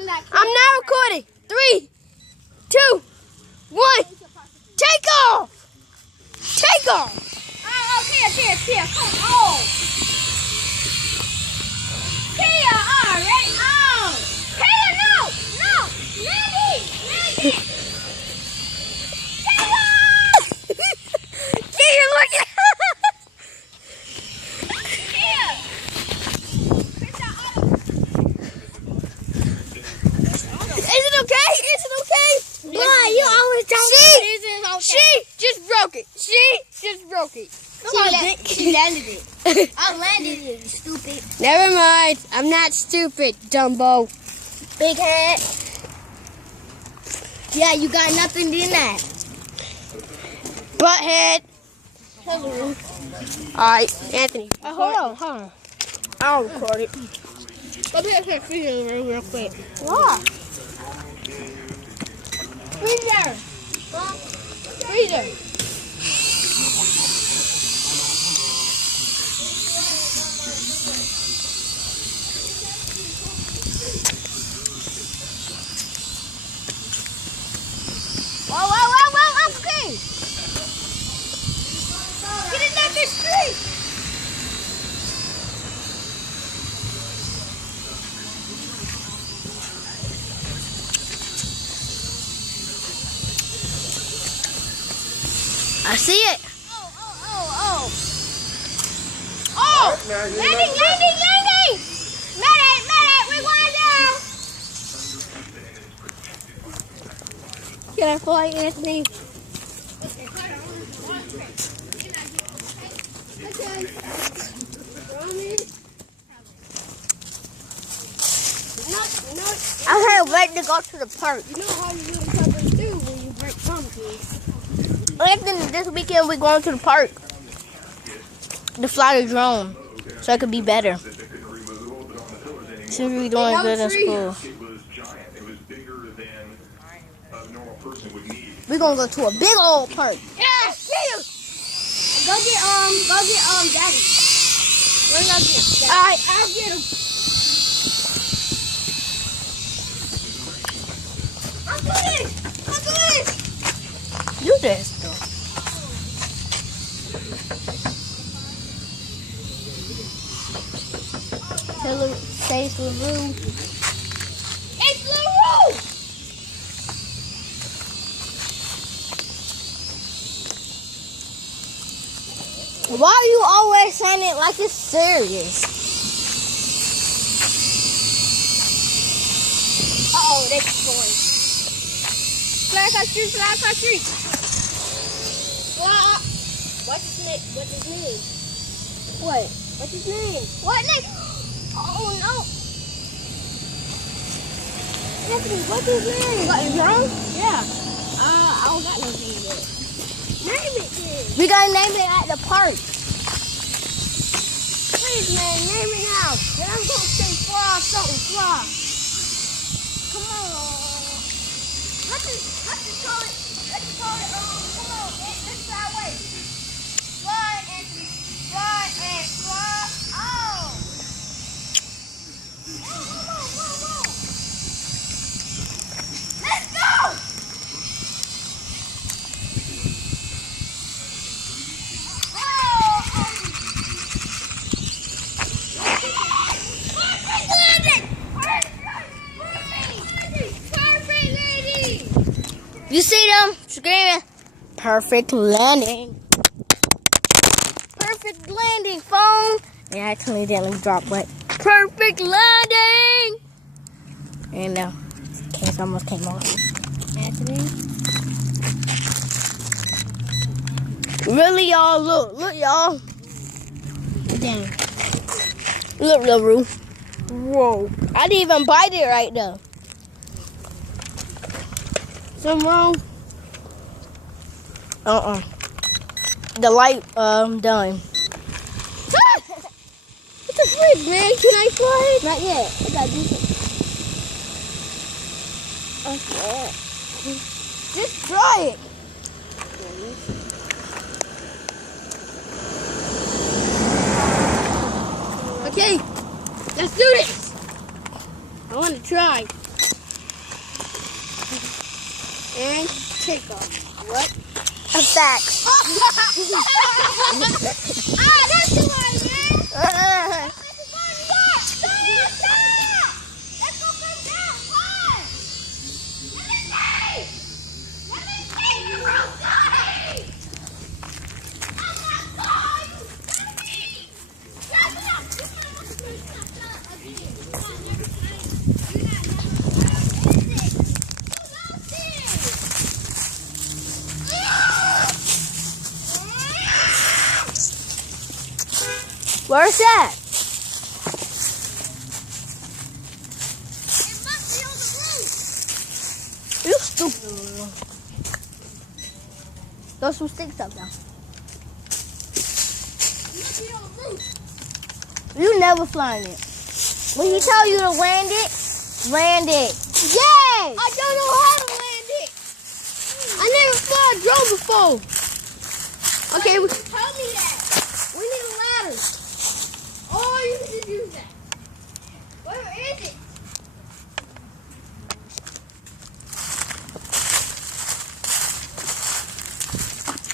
I'm now recording. 3, 2, 1. Take off. Take off. Oh, Tia, come on. Tia, already on. Tia, no, Mandy. Tia, look at Is it okay? Is it okay? Why, you always tell me this is okay. She just broke it. She landed it. I landed it, stupid. Never mind. I'm not stupid, Dumbo. Big head. Yeah, you got nothing in that. Butthead. Hello. Alright, Anthony. Hold on. I'll record it. Let me get freezer real quick. What? Freezer. Whoa, Uncle King. Get in that street. I see it. Oh! Landing! Medic, we're going down! Can I fly, Anthony? I can't wait to go to the park. You know how you really supposed to do when you break pumpkins. Anthony, this weekend we're going to the park to fly the drone so it could be better. Since we're doing good in school. We're gonna go to a big old park. Yeah, see you. Go get Daddy. We're gonna get Daddy. Alright, I'll get him. I'm doing it. Do this, though. Hello, say it's LaRue. It's LaRue! Why are you always saying it like it's serious? Uh-oh, that's going. Fly across the street. What's his name? What? What's his name? What next? Oh no! Anthony, what's his name? What, the drone? Yeah. I don't got no name yet. Name it then. We gotta name it at the park. Please, man, name it now. Then I'm gonna say fly. Come on. Let's just call it, come on, let's try away. Fly, Anthony. Fly and fly. Oh. Whoa. Let's go. You see them screaming? Perfect landing. Perfect landing, phone. They actually didn't drop, but perfect landing. And now, case almost came off. Anthony. Really, y'all? Look, y'all. Dang. Look, LaRue. Whoa. I didn't even bite it right there. Something wrong? The light, done. It's a fridge, man. Can I fly it? Not yet. I gotta do something. Just try it. Okay, let's do this. I want to try. and tickle. What? A fact. That's too hard, man. Stop! Let's go come down. Come. Let me see you, Rosie. I'm not going. Let me. Grab it up. You're not again. You're not never trying. Where's that? It must be on the roof. You stupid. Throw some sticks up now. It must be on the roof. You never flying it. When he tell you to land it, land it. Yay! I don't know how to land it. I never flew a drone before. Okay, tell me that. We need a ladder. Oh, you need to use that. Where is it?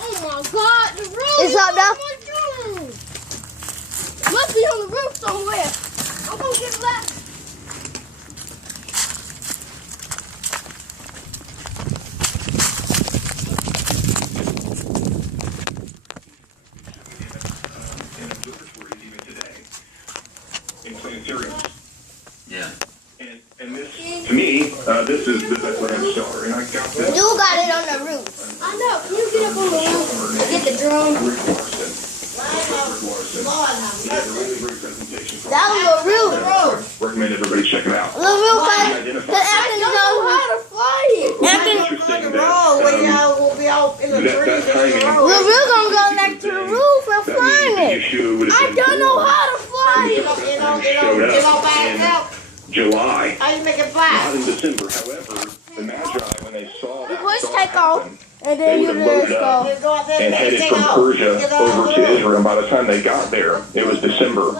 Oh my God, the roof! It's up now. It must be on the roof somewhere. I'm gonna get a ladder. Yeah. And this, to me, this is the Bethlehem Star, and I got this. You got it on the roof. I know. Can you get up on the roof and get the drone? Rick Larson. He did a really great presentation. That was a roof. Recommend everybody check it out. The roof He got identified the Atkins How to fly it? interesting that, that timing. The roof gonna go next to the roof and That fly means that it. Yeshua would have I been don't know born how to fly when it. the showed up in July, How you make it not fly? in December. However, the Magi, when they saw that Push star take off, happen, and they then you would have loaded just up go. and headed from Persia over to Israel. And by the time they got there, it was December.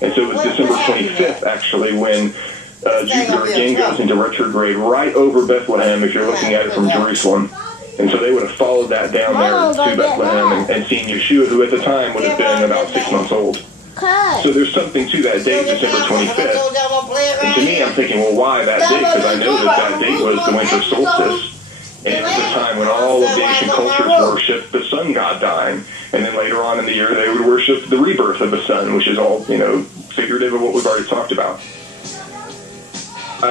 And so it was December 25th, actually, when Jupiter again goes into retrograde right over Bethlehem if you're looking at it from Jerusalem. And so they would have followed that down there to Bethlehem and seen Yeshua, who at the time would have been about 6 months old. Cut. So there's something to that date, December 25th. And to me, I'm thinking, well, why that date? Because I know that date was the winter solstice. And it was a time when all of the ancient cultures worshipped the sun god dying. And then later on in the year, they would worship the rebirth of the sun, which is all, figurative of what we've already talked about.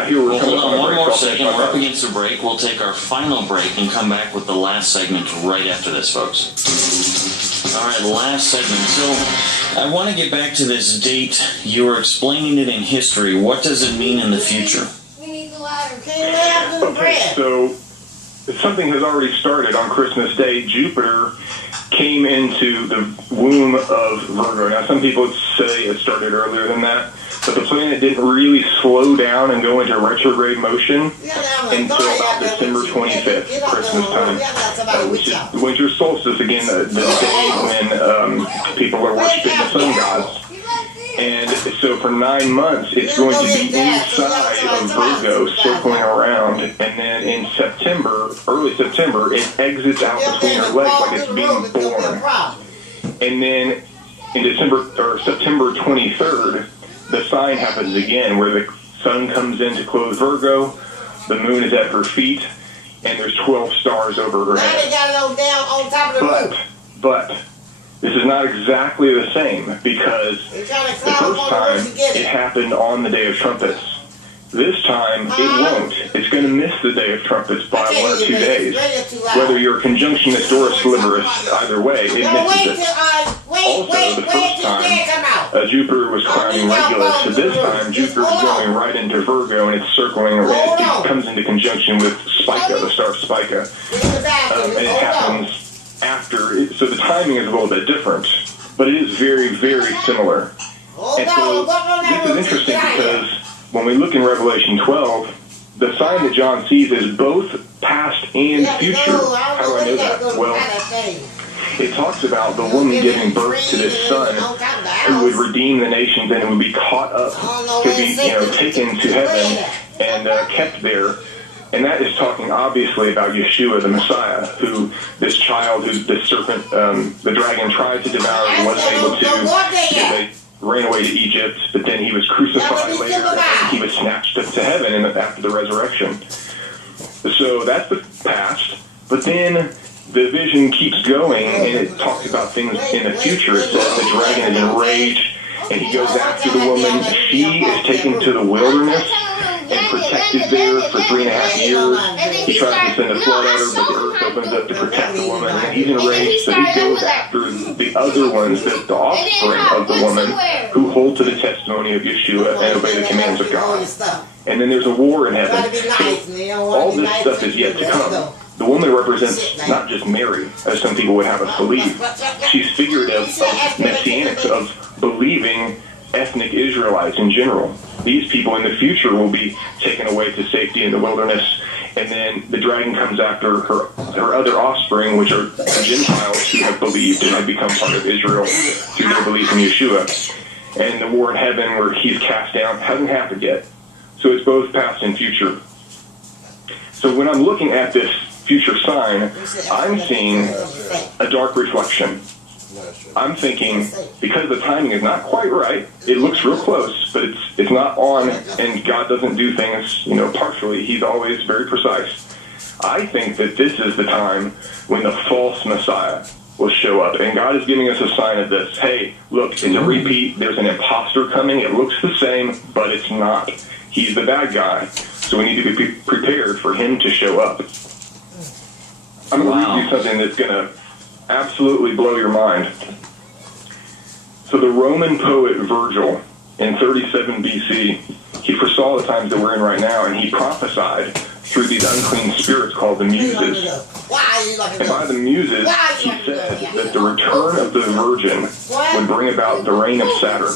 Here we're Well, coming hold up on on a one break. more so I'll second. finish my We're up thoughts. against the break. We'll take our final break and come back with the last segment right after this, folks. All right, last segment. So I want to get back to this date. You were explaining it in history. What does it mean in the future? We need the ladder. Can you lay out the Okay, bread? so something has already started on Christmas Day. Jupiter came into the womb of Virgo. Now, some people would say it started earlier than that, but the planet didn't really slow down and go into retrograde motion until about December 25th, Christmas time, which is the winter solstice, again, the day when people are worshiping the sun gods. And so for 9 months, it's going to be inside of Virgo, circling around. And then in September, early September, it exits out between her legs like it's being born. And then in September 23rd, the sign happens again, where the sun comes in to close Virgo, the moon is at her feet, and there's 12 stars over her head. But this is not exactly the same, because the first time it happened on the Day of Trumpets. This time it won't. It's going to miss the Day of Trumpets by 1 or 2 days. Whether you're a conjunctionist or a sliverist, either way, it misses it. Also, the first time, Jupiter was climbing Regulus, so this time Jupiter is going right into Virgo, and it's circling around. It comes into conjunction with Spica, the star Spica. And it happens after, so the timing is a little bit different, but it is very, very similar. And so this is interesting because when we look in Revelation 12, the sign that John sees is both past and future. How do I know that? Well, it talks about the woman giving birth to this son who would redeem the nations and would be caught up, could be taken to heaven and kept there And that is talking obviously about Yeshua, the Messiah, who this child, who this serpent, the dragon tried to devour and wasn't able to, because they ran away to Egypt, but then he was crucified later, and he was snatched up to heaven after the resurrection. So that's the past, but then the vision keeps going, and it talks about things in the future. It says the dragon is enraged, and he goes after the woman. She is taken to the wilderness and protected there for 3.5 years. He tries to send a flood at her, but the earth opens up to protect the woman, and he's enraged, so he goes after the other ones, the offspring of the woman, who hold to the testimony of Yeshua and obey the commands of God. And then there's a war in heaven. So all this stuff is yet to come. The woman represents not just Mary, as some people would have us believe. She's figurative of messianic, of believing ethnic Israelites in general. These people in the future will be taken away to safety in the wilderness, and then the dragon comes after her other offspring, which are the Gentiles who have believed and have become part of Israel through their belief in Yeshua. And the war in heaven where he's cast down hasn't happened yet. So it's both past and future. So when I'm looking at this future sign, I'm seeing a dark reflection. I'm thinking, because the timing is not quite right, it looks real close, but it's not on, and God doesn't do things, partially. He's always very precise. I think that this is the time when the false Messiah will show up, and God is giving us a sign of this. Hey, look, it's a repeat. There's an imposter coming. It looks the same, but it's not. He's the bad guy, so we need to be prepared for him to show up. I'm going to read you something that's going to absolutely blow your mind. So the Roman poet Virgil, in 37 BC, he foresaw the times that we're in right now, and he prophesied through these unclean spirits called the Muses. And by the Muses, he said that the return of the Virgin would bring about the reign of Saturn.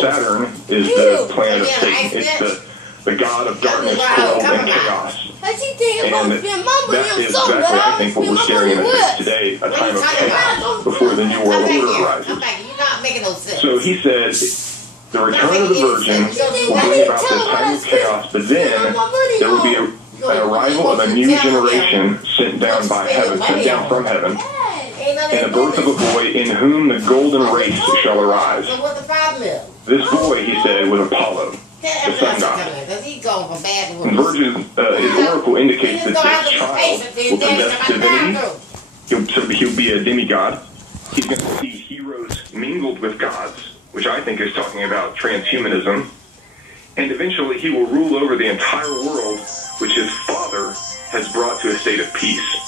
Saturn is the planet of Satan. It's the god of darkness, hell, and chaos. And that is exactly, I think, what we're staring in the face today, a time of chaos before the New World Order arises. So he said, the return of the Virgin will bring about this time of chaos, but then there will be an arrival of a new generation sent down by heaven, sent down from heaven, and the birth of a boy in whom the golden race shall arise. This boy, he said, was Apollo, the sun god. And Virgin, his oracle indicates that this child will possess divinity. He'll be a demigod. He's going to see heroes mingled with gods, which I think is talking about transhumanism. And eventually he will rule over the entire world, which his father has brought to a state of peace.